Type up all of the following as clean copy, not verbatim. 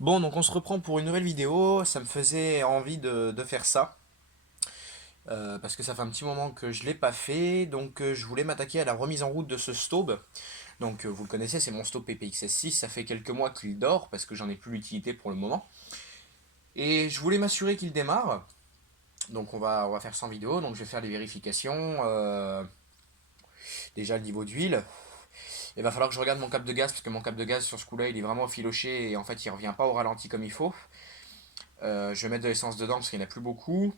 Bon, donc on se reprend pour une nouvelle vidéo. Ça me faisait envie de faire ça. Parce que ça fait un petit moment que je l'ai pas fait. Donc je voulais m'attaquer à la remise en route de ce Staub. Donc vous le connaissez, c'est mon Staub PPXS6. Ça fait quelques mois qu'il dort parce que j'en ai plus l'utilité pour le moment. Et je voulais m'assurer qu'il démarre. Donc on va faire 100 vidéos. Donc je vais faire les vérifications. Déjà le niveau d'huile. Il va falloir que je regarde mon câble de gaz parce que mon câble de gaz sur ce coup-là il est vraiment effiloché et en fait il revient pas au ralenti comme il faut. Je vais mettre de l'essence dedans parce qu'il n'y en a plus beaucoup.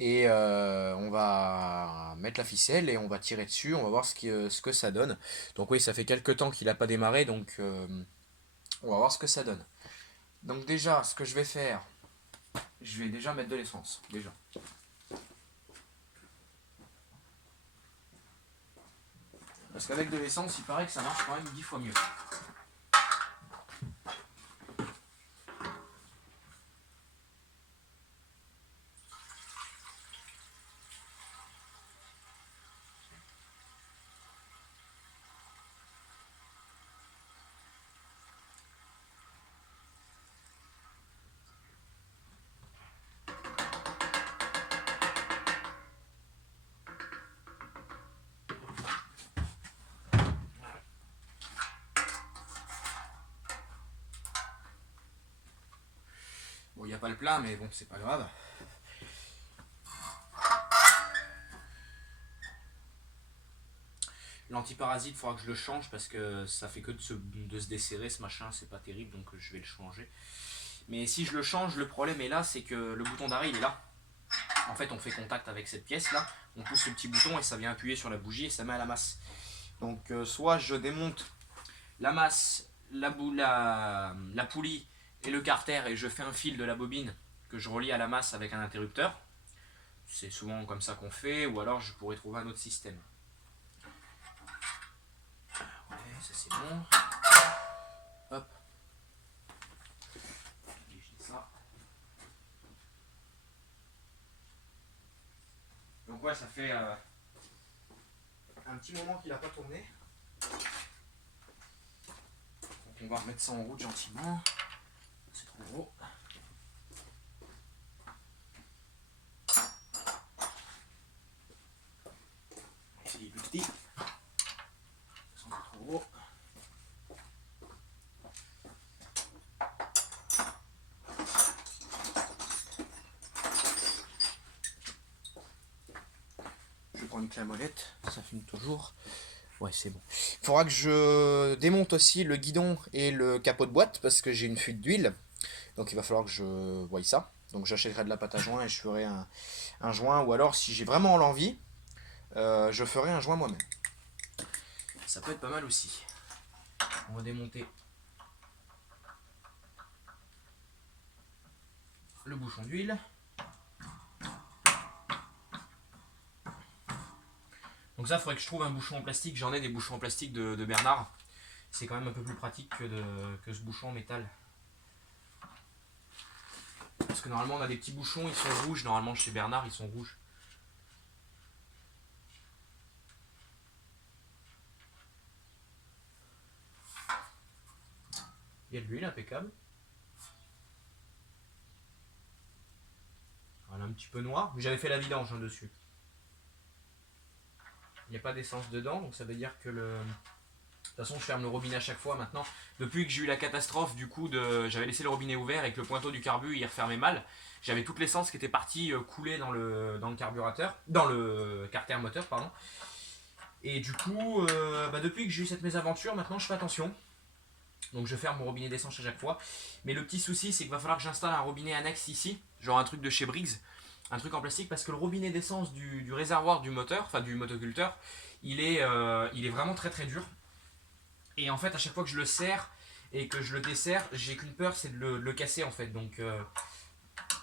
Et on va mettre la ficelle et on va tirer dessus, on va voir ce que ça donne. Donc oui, ça fait quelques temps qu'il n'a pas démarré, donc on va voir ce que ça donne. Donc déjà, ce que je vais faire, je vais déjà mettre de l'essence, déjà. Parce qu'avec de l'essence, il paraît que ça marche quand même 10 fois mieux. Bon, il n'y a pas le plein, mais bon, c'est pas grave. L'antiparasite, il faudra que je le change parce que ça fait que de se desserrer ce machin, c'est pas terrible, donc je vais le changer. Mais si je le change, le problème est là, c'est que le bouton d'arrêt il est là. En fait, on fait contact avec cette pièce là, on pousse le petit bouton et ça vient appuyer sur la bougie et ça met à la masse. Donc, soit je démonte la masse, la poulie et le carter et je fais un fil de la bobine que je relie à la masse avec un interrupteur. C'est souvent comme ça qu'on fait, ou alors je pourrais trouver un autre système. Ouais, ça c'est bon. Hop. Ça. Donc ouais, ça fait un petit moment qu'il n'a pas tourné. Donc on va remettre ça en route gentiment. C'est trop gros. C'est plus petit. C'est un peu trop gros. Je prends une clé à molette, ça fume toujours. Ouais, c'est bon. Il faudra que je démonte aussi le guidon et le capot de boîte parce que j'ai une fuite d'huile. Donc il va falloir que je voie ça. Donc j'achèterai de la pâte à joint et je ferai un joint. Ou alors, si j'ai vraiment l'envie, je ferai un joint moi-même. Ça peut être pas mal aussi. On va démonter le bouchon d'huile. Donc ça, il faudrait que je trouve un bouchon en plastique. J'en ai des bouchons en plastique de Bernard. C'est quand même un peu plus pratique que ce bouchon en métal. Parce que normalement, on a des petits bouchons, ils sont rouges. Normalement, chez Bernard, ils sont rouges. Il y a de l'huile, impeccable. Elle est un petit peu noire, mais j'avais fait la vidange dessus. Il n'y a pas d'essence dedans, donc ça veut dire que le. De toute façon, je ferme le robinet à chaque fois maintenant. Depuis que j'ai eu la catastrophe, du coup, j'avais laissé le robinet ouvert et que le pointeau du carbu il refermait mal, j'avais toute l'essence qui était partie couler dans le carburateur, dans le carter moteur, pardon. Et du coup, depuis que j'ai eu cette mésaventure, maintenant je fais attention. Donc je ferme mon robinet d'essence à chaque fois. Mais le petit souci, c'est qu'il va falloir que j'installe un robinet annexe ici, genre un truc de chez Briggs, un truc en plastique, parce que le robinet d'essence du réservoir du moteur, enfin du motoculteur, il est vraiment très très dur. Et en fait, à chaque fois que je le serre et que je le desserre, j'ai qu'une peur, c'est de le casser en fait. Donc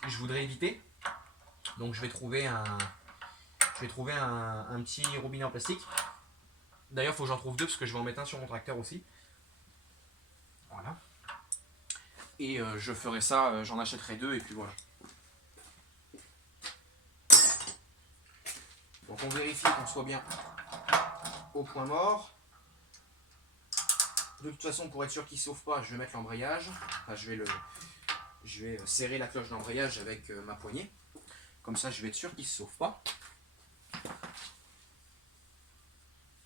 je voudrais éviter. Donc je vais trouver un petit robinet en plastique. D'ailleurs, il faut que j'en trouve deux parce que je vais en mettre un sur mon tracteur aussi. Voilà. Et je ferai ça, j'en achèterai deux et puis voilà. Donc on vérifie qu'on soit bien au point mort. De toute façon, pour être sûr qu'il ne sauve pas, je vais mettre l'embrayage. Enfin, je vais serrer la cloche d'embrayage avec ma poignée. Comme ça, je vais être sûr qu'il ne se sauve pas.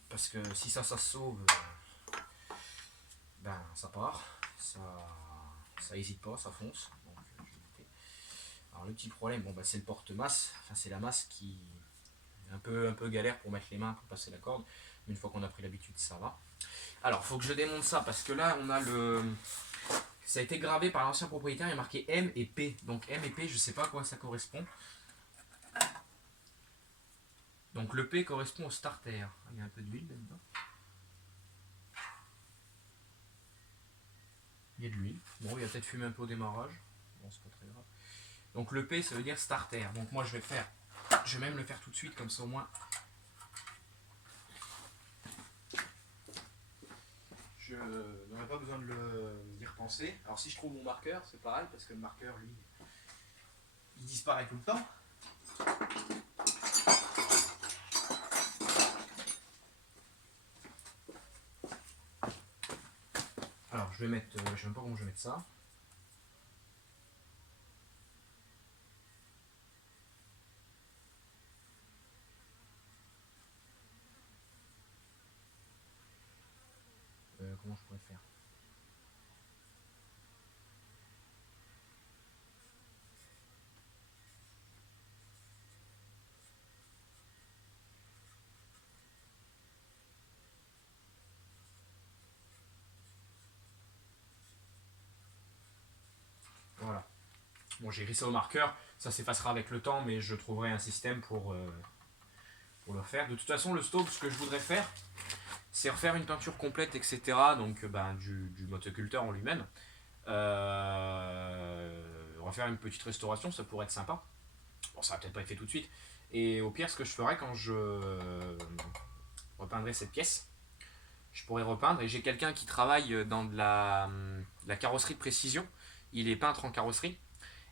Parce que si ça se sauve, ben ça part. Ça hésite pas, ça fonce. Donc, je vais éviter. Alors le petit problème, bon, bah, c'est le porte-masse. Enfin, c'est la masse qui est un peu galère pour mettre les mains pour passer la corde. Mais une fois qu'on a pris l'habitude, ça va. Alors, il faut que je démonte ça parce que là, on a le... Ça a été gravé par l'ancien propriétaire, il y a marqué M et P. Donc M et P, je ne sais pas à quoi ça correspond. Donc le P correspond au starter. Il y a un peu d'huile là-dedans. Il y a de l'huile. Bon, il a peut-être fumé un peu au démarrage. Bon, c'est pas très grave. Donc le P, ça veut dire starter. Donc moi, je vais même le faire tout de suite, comme ça au moins. Je n'aurai pas besoin d'y repenser. Alors si je trouve mon marqueur, c'est pareil, parce que le marqueur, lui, il disparaît tout le temps. Alors je vais mettre, je ne sais même pas comment je vais mettre ça. Comment je pourrais faire? Voilà. Bon, j'ai glissé au marqueur, ça s'effacera avec le temps, mais je trouverai un système pour le faire. De toute façon, le stove, ce que je voudrais faire, c'est refaire une peinture complète, etc. Donc du motoculteur en lui-même. Refaire une petite restauration, ça pourrait être sympa. Bon, ça va peut-être pas être fait tout de suite. Et au pire, ce que je ferais quand je repeindrai cette pièce, je pourrais repeindre. Et j'ai quelqu'un qui travaille dans de la carrosserie de précision. Il est peintre en carrosserie.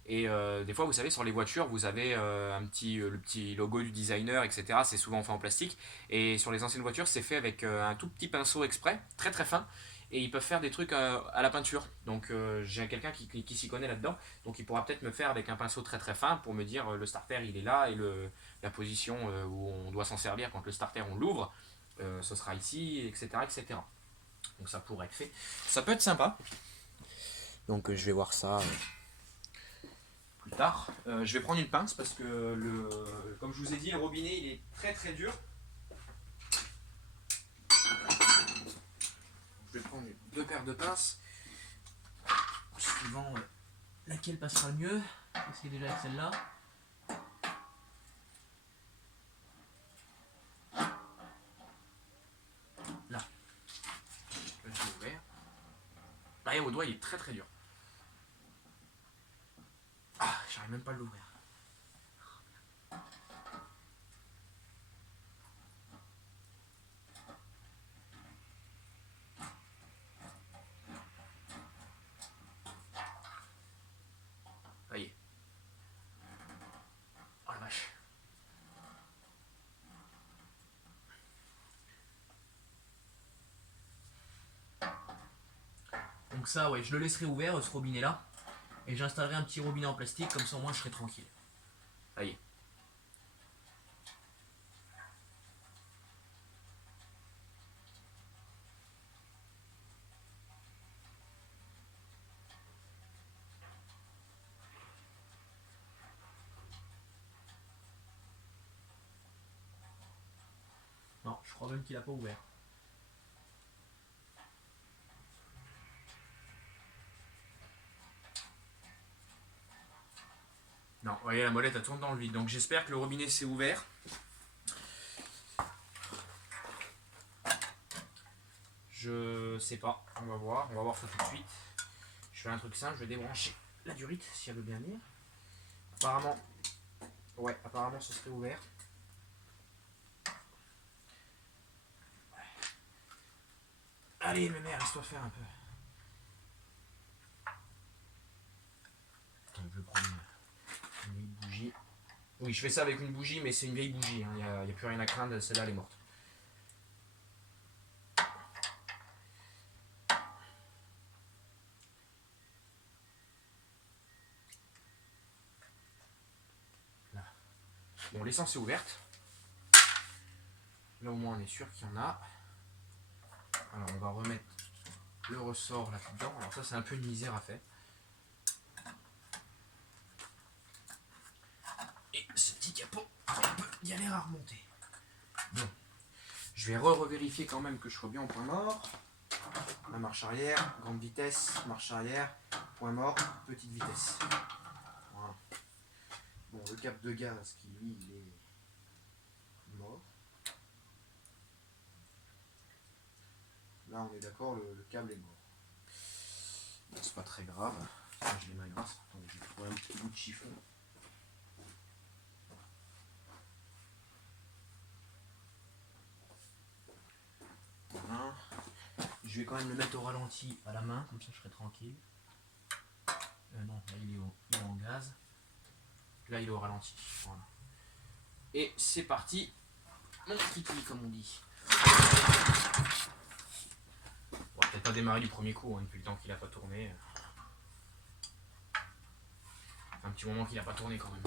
Et des fois, vous savez, sur les voitures, vous avez le petit logo du designer, etc. C'est souvent fait en plastique. Et sur les anciennes voitures, c'est fait avec un tout petit pinceau exprès, très très fin. Et ils peuvent faire des trucs à la peinture. Donc j'ai quelqu'un qui s'y connaît là-dedans. Donc il pourra peut-être me faire avec un pinceau très très fin pour me dire le starter il est là et la position où on doit s'en servir quand le starter on l'ouvre, ce sera ici, etc., etc. Donc ça pourrait être fait. Ça peut être sympa. Donc je vais voir ça plus tard. Je vais prendre une pince parce que comme je vous ai dit, le robinet il est très très dur. Je vais prendre deux paires de pinces suivant laquelle passera le mieux. Essayer déjà avec celle-là. Là. Là je l'ai ouvert. Là au doigt il est très très dur. Ah, j'arrive même pas à l'ouvrir. Ça y est. Oh la vache. Donc ça, ouais, je le laisserai ouvert, ce robinet-là. Et j'installerai un petit robinet en plastique, comme ça au moins je serai tranquille. Ça y est. Non, je crois même qu'il n'a pas ouvert. Non, vous voyez, la molette elle tourne dans le vide. Donc j'espère que le robinet s'est ouvert. Je sais pas, on va voir ça tout de suite. Je fais un truc simple, je vais débrancher la durite si elle veut bien venir. Apparemment, ouais, apparemment ce serait ouvert. Allez, mes mères, laisse-toi faire un peu. Attends, je vais prendre une vieille bougie. Oui, je fais ça avec une bougie, mais c'est une vieille bougie. Il n'y a plus rien à craindre, celle-là elle est morte. Bon, l'essence est ouverte. Là au moins on est sûr qu'il y en a. Alors on va remettre le ressort là-dedans. Alors ça c'est un peu une misère à faire. Et ce petit capot, on peut galérer à remonter. Bon, je vais revérifier quand même que je sois bien au point mort. La marche arrière, grande vitesse, marche arrière, point mort, petite vitesse. Voilà. Bon, le cap de gaz qui lui il est mort. Là on est d'accord, le câble est mort. Bon, c'est pas très grave. Je l'ai magrasse. Attendez, je vais trouver un petit bout de chiffon. Voilà. Je vais quand même le mettre au ralenti à la main, comme ça je serai tranquille. Non, là il est en gaz. Là il est au ralenti. Voilà. Et c'est parti, mon kiki comme on dit. On va peut-être pas démarrer du premier coup, hein, depuis le temps qu'il a pas tourné. Un petit moment qu'il a pas tourné quand même.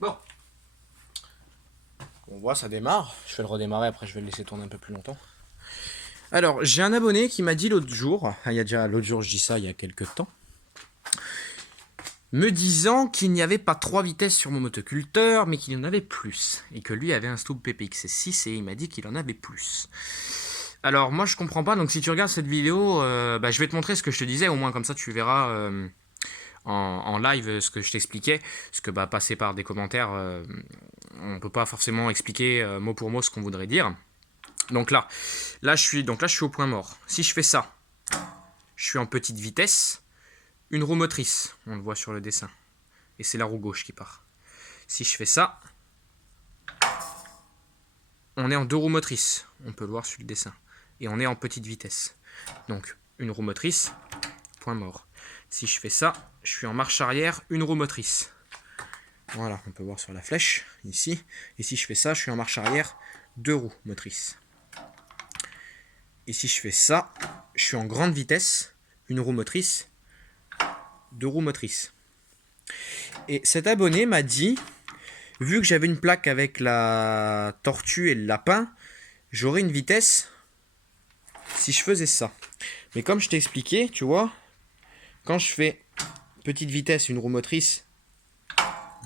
Bon. On voit, ça démarre. Je vais le redémarrer, après je vais le laisser tourner un peu plus longtemps. Alors, j'ai un abonné qui m'a dit l'autre jour, il y a déjà l'autre jour, je dis ça il y a quelques temps, me disant qu'il n'y avait pas 3 vitesses sur mon motoculteur, mais qu'il y en avait plus. Et que lui avait un Stub PPX6 et il m'a dit qu'il en avait plus. Alors, moi je comprends pas, donc si tu regardes cette vidéo, je vais te montrer ce que je te disais, au moins comme ça tu verras en live ce que je t'expliquais. Parce que passer par des commentaires, on peut pas forcément expliquer mot pour mot ce qu'on voudrait dire. Donc là je suis au point mort. Si je fais ça, je suis en petite vitesse. Une roue motrice, on le voit sur le dessin. Et c'est la roue gauche qui part. Si je fais ça, on est en 2 roues motrices. On peut le voir sur le dessin. Et on est en petite vitesse. Donc, une roue motrice, point mort. Si je fais ça, je suis en marche arrière, une roue motrice. Voilà, on peut voir sur la flèche, ici. Et si je fais ça, je suis en marche arrière, 2 roues motrices. Et si je fais ça, je suis en grande vitesse, une roue motrice, 2 roues motrices. Et cet abonné m'a dit, vu que j'avais une plaque avec la tortue et le lapin, j'aurais une vitesse si je faisais ça. Mais comme je t'ai expliqué, tu vois, quand je fais petite vitesse, une roue motrice,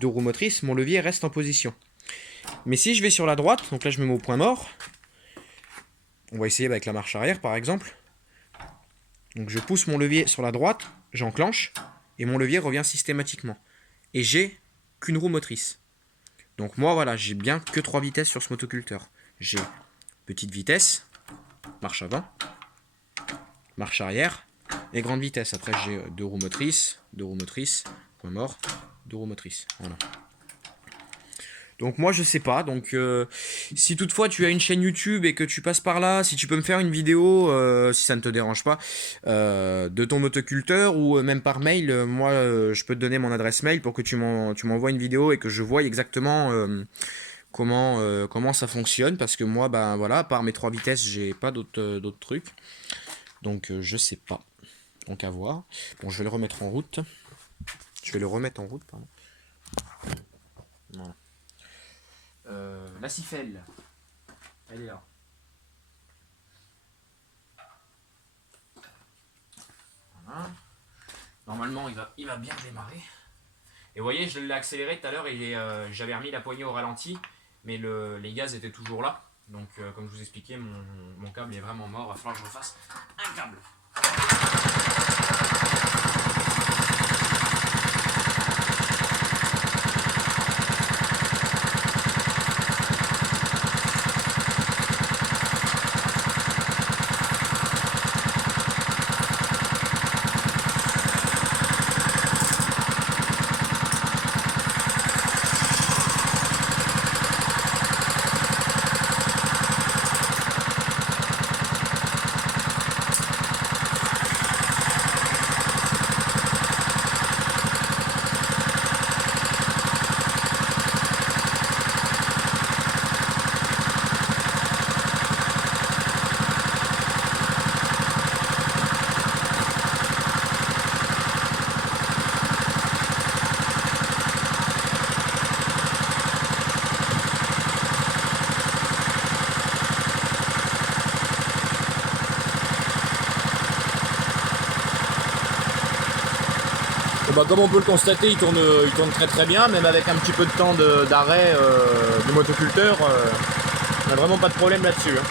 2 roues motrices, mon levier reste en position. Mais si je vais sur la droite, donc là je me mets au point mort, on va essayer avec la marche arrière par exemple. Donc je pousse mon levier sur la droite, j'enclenche, et mon levier revient systématiquement. Et j'ai qu'une roue motrice. Donc moi voilà, j'ai bien que 3 vitesses sur ce motoculteur. J'ai petite vitesse, marche avant, marche arrière, et grande vitesse. Après j'ai 2 roues motrices, point mort, 2 roues motrices. Voilà. Donc moi je sais pas. Donc si toutefois tu as une chaîne YouTube et que tu passes par là, si tu peux me faire une vidéo, si ça ne te dérange pas, de ton motoculteur ou même par mail, moi je peux te donner mon adresse mail pour que tu m'envoies une vidéo et que je voie exactement comment ça fonctionne. Parce que moi, ben voilà, à part mes 3 vitesses, j'ai pas d'autres trucs. Donc je sais pas. Donc à voir. Bon, je vais le remettre en route. Je vais le remettre en route, pardon. Voilà. La cifelle, elle est là. Voilà. Normalement, il va bien démarrer. Et vous voyez, je l'ai accéléré tout à l'heure et j'avais remis la poignée au ralenti, mais les gaz étaient toujours là. Donc, comme je vous expliquais, mon câble est vraiment mort. Il va falloir que je refasse un câble. Bah, comme on peut le constater, il tourne très très bien, même avec un petit peu de temps d'arrêt du motoculteur, on n'a vraiment pas de problème là-dessus. Hein.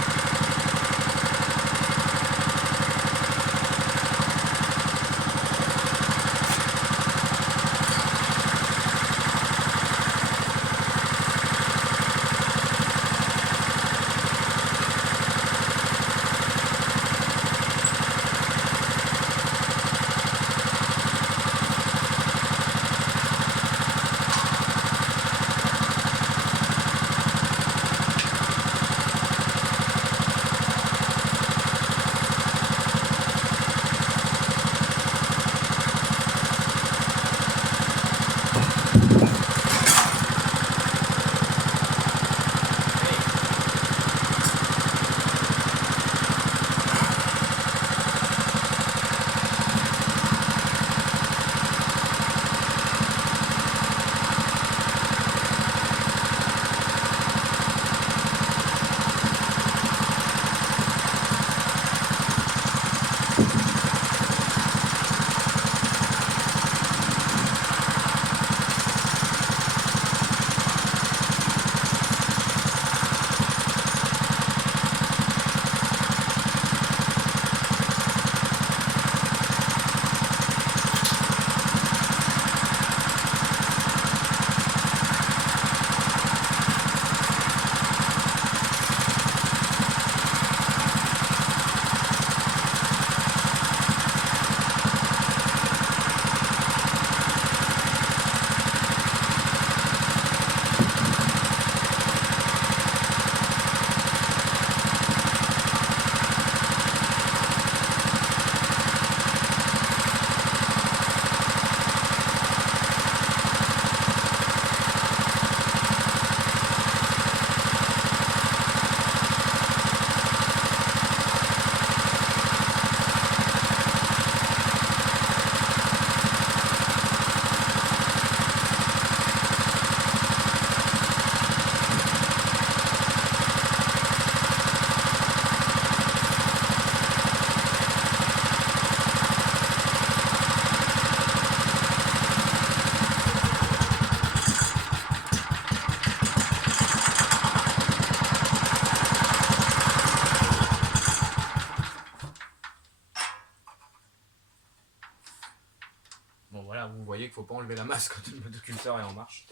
Bon voilà, vous voyez qu'il ne faut pas enlever la masse quand le motoculteur est en marche.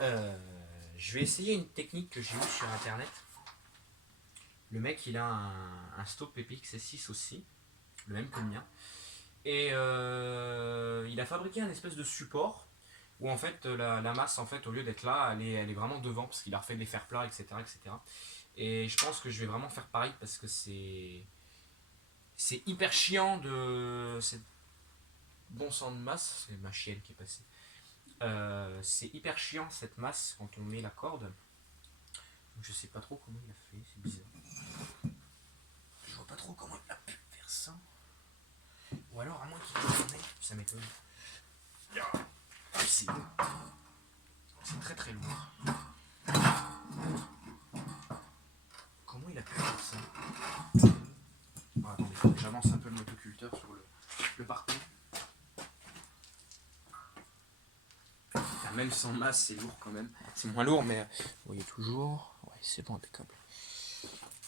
Je vais essayer une technique que j'ai eue sur internet. Le mec il a un stop PPX S6 aussi, le même que le mien. Et il a fabriqué un espèce de support où en fait la masse, en fait, au lieu d'être là, elle est vraiment devant, parce qu'il a refait des fers plats, etc., etc. Et je pense que je vais vraiment faire pareil, parce que c'est hyper chiant de... C'est bon sang de masse, c'est ma chienne qui est passée. C'est hyper chiant cette masse quand on met la corde. Donc je sais pas trop comment il a fait, c'est bizarre. Je vois pas trop comment il a pu faire ça. Ou alors à moins qu'il ait tourné, ça m'étonne. C'est très très lourd. Comment il a pu faire ça? Ah, attendez, faut que j'avance un peu le motoculteur sur le parcours. Même sans masse, c'est lourd quand même. C'est moins lourd, mais vous voyez toujours. Ouais, c'est bon, impeccable.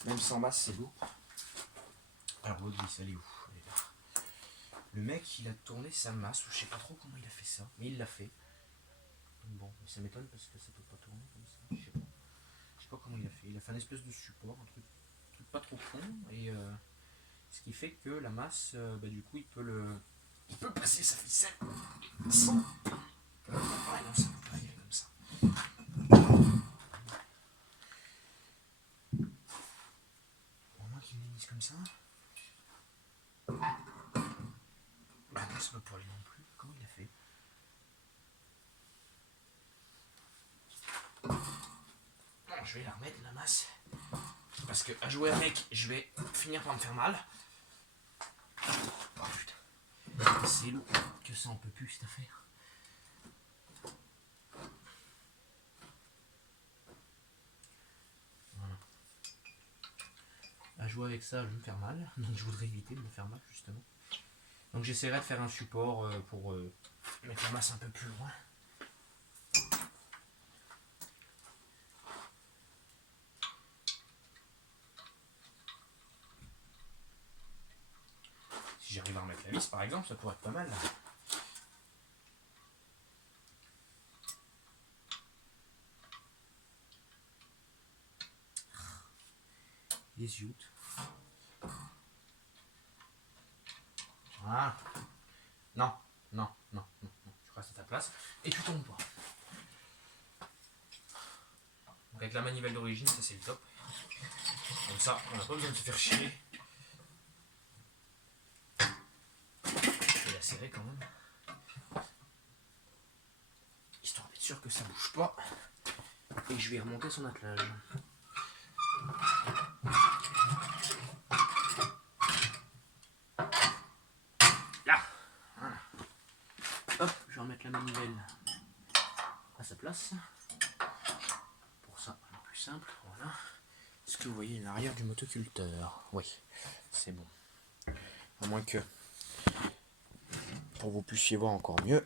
Même sans masse, c'est lourd. Alors l'autre vis, elle est où? Elle est là. Le mec, il a tourné sa masse, ou je sais pas trop comment il a fait ça, mais il l'a fait. Donc bon, ça m'étonne parce que ça peut pas tourner comme ça. Je sais pas comment il a fait. Il a fait un espèce de support, un truc pas trop con, et ce qui fait que la masse, du coup, il peut passer sa ficelle sans. Ouais, non, ça peut pas y aller comme ça. Au moins qu'il me l'ait mise comme ça. Bah non, ça peut pas aller non plus. Comment il a fait? Bon, je vais la remettre la masse. Parce que à jouer avec, je vais finir par me faire mal. Oh putain. C'est lourd que ça en peut plus cette affaire. Voilà. À jouer avec ça, je vais me faire mal. Donc je voudrais éviter de me faire mal justement. Donc j'essaierai de faire un support pour mettre la masse un peu plus loin. Si j'arrive à remettre la vis par exemple, ça pourrait être pas mal. Les youtes. Voilà. Non, non, non, non, non. Tu restes à ta place et tu tombes pas. Donc avec la manivelle d'origine, ça c'est le top. Comme ça, on n'a pas besoin de se faire chier. Je vais la serrer quand même. Histoire d'être sûr que ça bouge pas. Et je vais remonter son attelage. Là, voilà. Hop, je vais remettre la manivelle à sa place. Pour ça, le plus simple, voilà. Est-ce que vous voyez l'arrière du motoculteur? Oui, c'est bon. À moins que, pour que vous puissiez voir encore mieux,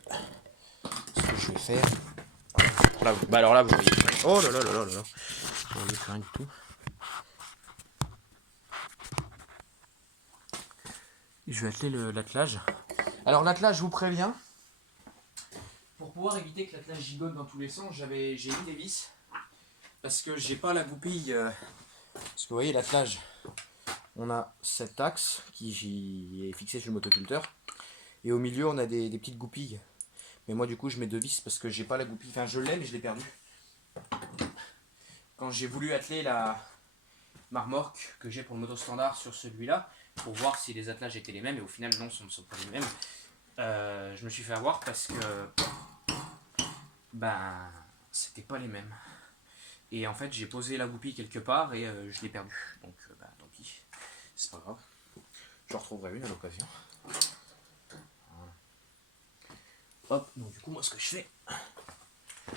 ce que je vais faire. Là, alors là, vous voyez. Oh là là là là là. Vous voyez rien du tout. Je vais atteler l'attelage. Alors l'attelage, je vous préviens. Pour pouvoir éviter que l'attelage gigote dans tous les sens, j'ai mis des vis. Parce que j'ai pas la goupille. Parce que vous voyez l'attelage. On a cet axe qui est fixé sur le motoculteur. Et au milieu, on a des petites goupilles. Mais moi, du coup, je mets deux vis parce que j'ai pas la goupille. Enfin, je l'ai, mais je l'ai perdue. Quand j'ai voulu atteler ma remorque que j'ai pour le moto standard sur celui-là, pour voir si les attelages étaient les mêmes, et au final, non, ce ne sont pas les mêmes, je me suis fait avoir parce que c'était pas les mêmes. Et en fait, j'ai posé la goupille quelque part et je l'ai perdue. Donc, tant pis. C'est pas grave. J'en retrouverai une à l'occasion. Voilà. Hop, donc du coup, moi, ce que je fais.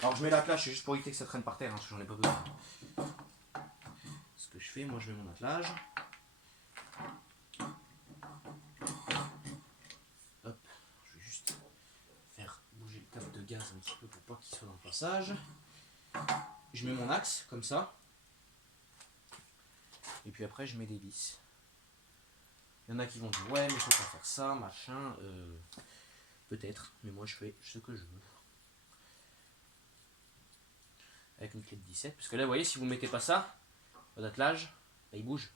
Alors, je mets l'attelage, c'est juste pour éviter que ça traîne par terre, parce que j'en ai pas besoin. Ce que je fais, moi, je mets mon attelage. Hop, je vais juste faire bouger le câble de gaz un petit peu pour pas qu'il soit dans le passage. Je mets mon axe, comme ça. Et puis après, je mets des vis. Il y en a qui vont dire, ouais, mais faut pas faire ça, machin. Peut-être, mais moi, je fais ce que je veux. Avec une clé de 17. Parce que là, vous voyez, si vous ne mettez pas ça, votre attelage, il bouge.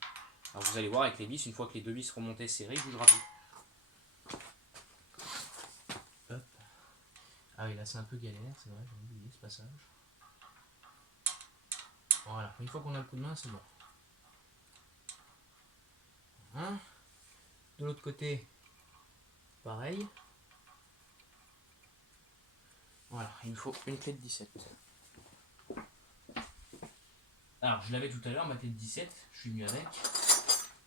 Alors vous allez voir avec les vis, une fois que les deux vis seront montées serrées, il ne bougera plus. Hop. Ah oui, là c'est un peu galère, c'est vrai, j'ai oublié ce passage. Voilà, une fois qu'on a le coup de main, c'est bon. Hein, de l'autre côté, pareil. Voilà, il me faut une clé de 17. Alors, je l'avais tout à l'heure, ma clé de 17, je suis venu avec.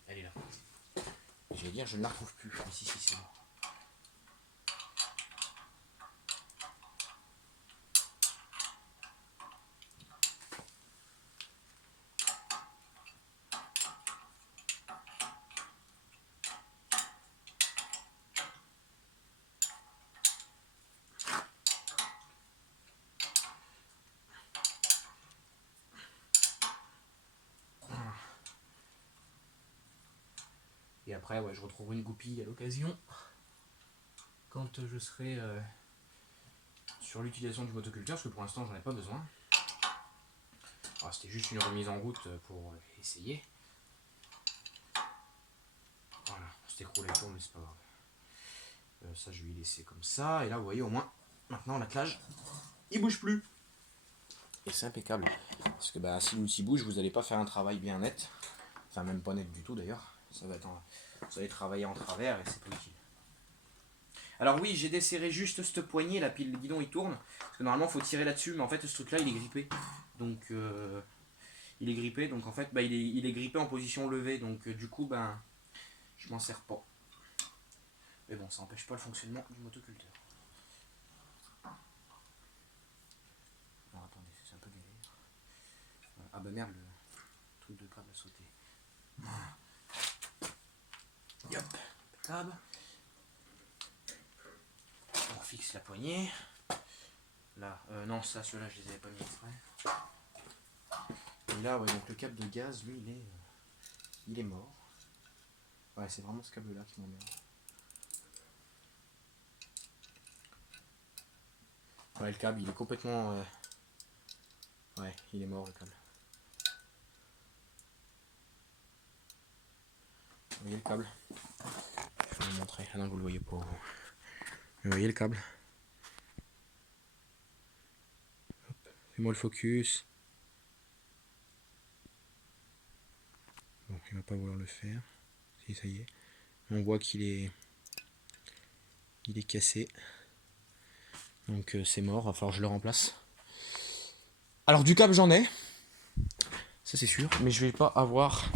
Elle est là. Je vais dire, je ne la retrouve plus. Mais si, c'est bon. Et après, ouais, je retrouverai une goupille à l'occasion. Quand je serai sur l'utilisation du motoculteur, parce que pour l'instant, j'en ai pas besoin. Alors, c'était juste une remise en route pour essayer. Voilà, c'était écroulé tout, mais c'est pas grave. Ça, je vais y laisser comme ça. Et là, vous voyez, au moins, maintenant, l'attelage, il bouge plus. Et c'est impeccable. Parce que bah, si l'outil bouge, vous n'allez pas faire un travail bien net. Enfin, même pas net du tout d'ailleurs. Ça va être vous allez travailler en travers et c'est pas utile. Alors oui, j'ai desserré juste cette poignée là, puis le guidon il tourne. Parce que normalement, il faut tirer là-dessus, mais en fait, ce truc-là, il est grippé. Donc, il est grippé. Donc, en fait, bah, il est grippé en position levée. Donc, du coup, ben, je m'en sers pas. Mais bon, ça n'empêche pas le fonctionnement du motoculteur. Alors, attendez, c'est un peu galère. Ah bah merde, le truc de câble a sauté. Yop, câble. On fixe la poignée. Là, non, ça, ceux-là, je les avais pas mis exprès. Et là, ouais, donc le câble de gaz, lui, il est mort. Ouais, c'est vraiment ce câble-là qui m'emmerde. Ouais, le câble, il est complètement... Ouais, il est mort, le câble. Vous voyez le câble? Je vais vous montrer. Ah non, vous le voyez pas. Vous voyez le câble? Fais-moi le focus. Bon, il va pas vouloir le faire. Si, ça y est. On voit qu'il est... Il est cassé. Donc c'est mort, il va falloir que je le remplace. Alors du câble j'en ai. Ça c'est sûr. Mais je vais pas avoir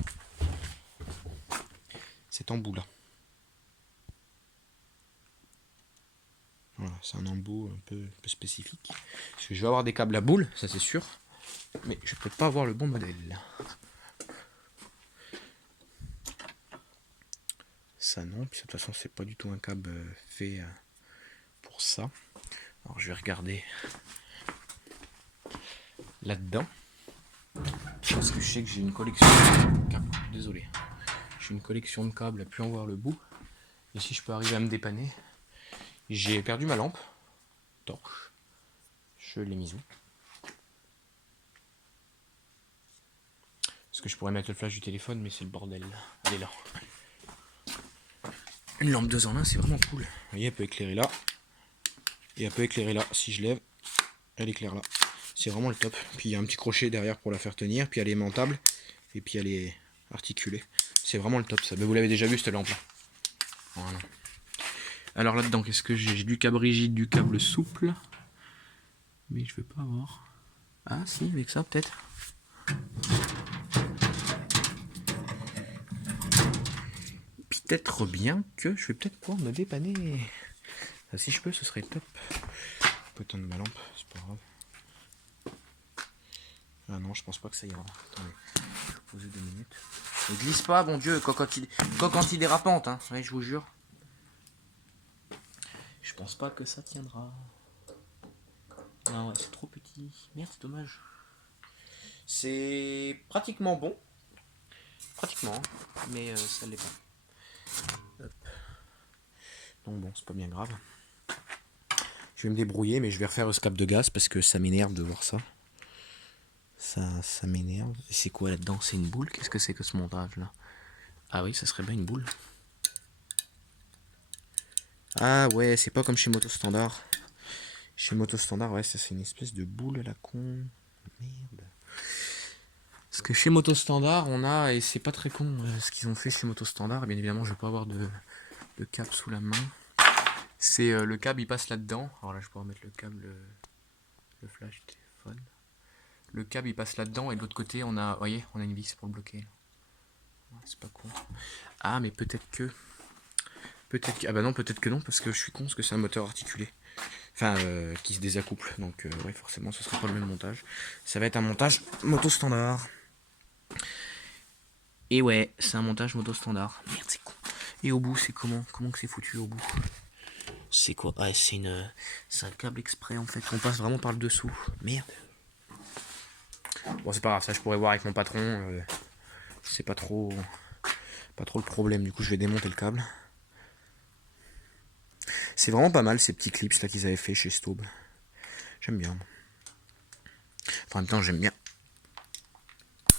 cet embout là. Voilà, c'est un embout un peu spécifique. Parce que je vais avoir des câbles à boule, ça c'est sûr. Mais je peux pas avoir le bon modèle. Ça non, puis de toute façon c'est pas du tout un câble fait pour ça. Alors je vais regarder là-dedans. Parce que je sais que j'ai une collection de câbles. Désolé. J'ai une collection de câbles à plus en voir le bout. Et si je peux arriver à me dépanner. J'ai perdu ma lampe. Torche. Je l'ai mise où? Parce que je pourrais mettre le flash du téléphone, mais c'est le bordel. Elle est là. Une lampe 2 en 1, c'est vraiment cool. Vous voyez, elle peut éclairer là. Et elle peut éclairer là. Si je lève, elle éclaire là. C'est vraiment le top. Puis il y a un petit crochet derrière pour la faire tenir. Puis elle est aimantable. Et puis elle est articulée. C'est vraiment le top ça. Mais vous l'avez déjà vu cette lampe là. Voilà. Alors là-dedans, qu'est-ce que j'ai? J'ai du câble rigide, du câble souple. Mais je veux pas avoir. Ah si, avec ça peut-être. Peut-être bien que je vais peut-être pouvoir me dépanner. Ah, si je peux, ce serait top. Putain de ma lampe, c'est pas grave. Ah non, je pense pas que ça ira. Attendez, je vais poser 2 minutes. Ne glisse pas, bon Dieu, coque antidérapante, hein. Ouais, je vous jure. Je pense pas que ça tiendra. Ah ouais, c'est trop petit. Merde, c'est dommage. C'est pratiquement bon. Pratiquement, mais ça l'est pas. Hop. Donc bon, c'est pas bien grave. Je vais me débrouiller, mais je vais refaire ce câble de gaz parce que ça m'énerve de voir ça. Ça m'énerve. Et c'est quoi là-dedans? C'est une boule? Qu'est-ce que c'est que ce montage là? Ah oui, ça serait bien une boule. Ah ouais, c'est pas comme chez Moto Standard. Chez Moto Standard, ouais, ça c'est une espèce de boule à la con. Merde. Parce que chez Moto Standard, on a, et c'est pas très con ce qu'ils ont fait chez Moto Standard, bien évidemment je vais pas avoir de câble sous la main. C'est le câble il passe là-dedans. Alors là je peux remettre le câble, le flash téléphone. Le câble il passe là-dedans et de l'autre côté on a, vous voyez, on a une vis pour le bloquer. C'est pas con. Ah mais peut-être que... Ah bah non, peut-être que non, parce que je suis con, parce que c'est un moteur articulé. Enfin, qui se désaccouple. Donc, ouais, forcément, ce sera pas le même montage. Ça va être un montage moto standard. Et ouais, c'est un montage moto standard. Merde, c'est con. Et au bout, c'est comment? Comment que c'est foutu au bout? C'est quoi? Ah, c'est un câble exprès, en fait, qu'on passe vraiment par le dessous. Merde. Bon, c'est pas grave, ça je pourrais voir avec mon patron. C'est pas trop le problème. Du coup, je vais démonter le câble. C'est vraiment pas mal ces petits clips là qu'ils avaient fait chez Staub. J'aime bien. Enfin, en même temps, j'aime bien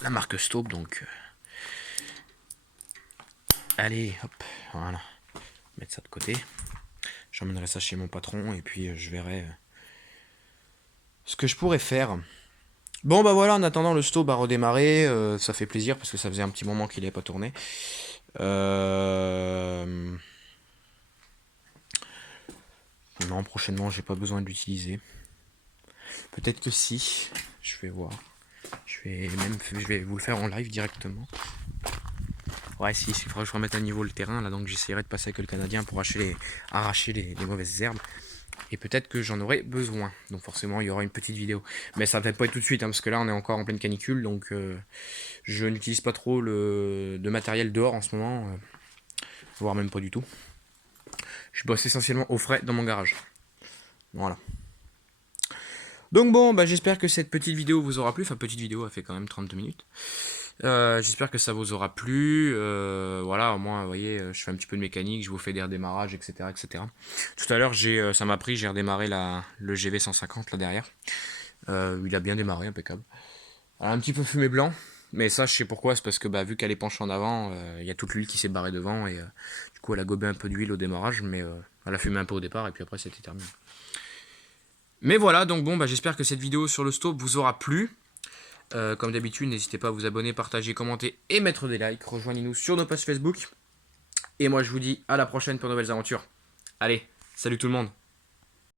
la marque Staub, donc. Allez, hop, voilà. Mettre ça de côté. J'emmènerai ça chez mon patron et puis je verrai ce que je pourrais faire. Bon bah voilà, en attendant le Staub a redémarré, ça fait plaisir parce que ça faisait un petit moment qu'il n'avait pas tourné. Non, prochainement j'ai pas besoin de l'utiliser. Peut-être que si, je vais voir. Je vais vous le faire en live directement. Ouais, si, il faudra que je remette à niveau le terrain là, donc j'essaierai de passer avec le Canadien pour arracher les mauvaises herbes. Et peut-être que j'en aurai besoin. Donc forcément, il y aura une petite vidéo. Mais ça va peut-être pas être tout de suite, hein, parce que là, on est encore en pleine canicule. Donc je n'utilise pas trop de matériel dehors en ce moment. Voire même pas du tout. Je bosse essentiellement au frais dans mon garage. Voilà. Donc bon, bah, j'espère que cette petite vidéo vous aura plu. Enfin, petite vidéo, elle fait quand même 32 minutes. J'espère que ça vous aura plu. Voilà, au moins, vous voyez, je fais un petit peu de mécanique, je vous fais des redémarrages, etc. etc. Tout à l'heure, ça m'a pris, j'ai redémarré le GV 150 là derrière. Il a bien démarré, impeccable. Alors, un petit peu fumé blanc, mais ça, je sais pourquoi, c'est parce que vu qu'elle est penchée en avant, il y a toute l'huile qui s'est barrée devant, et du coup, elle a gobé un peu d'huile au démarrage, mais elle a fumé un peu au départ, et puis après, c'était terminé. Mais voilà, donc bon, j'espère que cette vidéo sur le Staub vous aura plu. Comme d'habitude, n'hésitez pas à vous abonner, partager, commenter et mettre des likes. Rejoignez-nous sur nos pages Facebook. Et moi, je vous dis à la prochaine pour de nouvelles aventures. Allez, salut tout le monde!